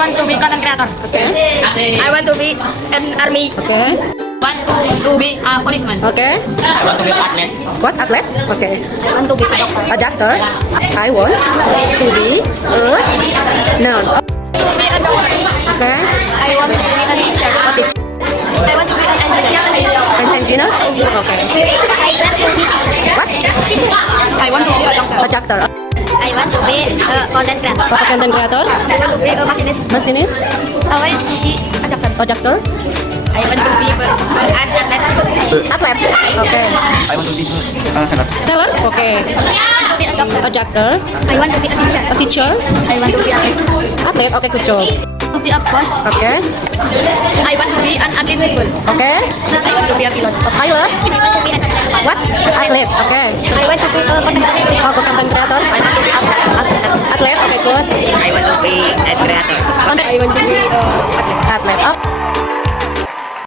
want to be content creator. Okay. I want to be an army. Okay. Want to be a policeman. Okay. I want to be athlete. What athlete? Okay. I want to be a doctor. A doctor. I want to be a nurse. Be a doctor. Okay. I want to be a teacher. A teacher. I want to be an engineer. An engineer. Okay. What? I want to be a doctor. A doctor. I want to be a content creator. A content creator. I want to be a machinist. Machinist. I want to be a doctor. A doctor. I want to be an athlete. Athlete. Okay. I want to be seller. Seller. Okay. Be a doctor. A doctor. I want to be a teacher. A teacher. I want to be a Athlete. Okay. Good job. to be a boss. Okay. I want to be an athlete people. Okay. I want to be a pilot. A pilot. I want to be an athlete. What? Athlete. Okay. I want to be a content creator. Oh, content creator. I want to be a Athlete. Okay. Good. I want to be a creator. I want to be athlete. Oh.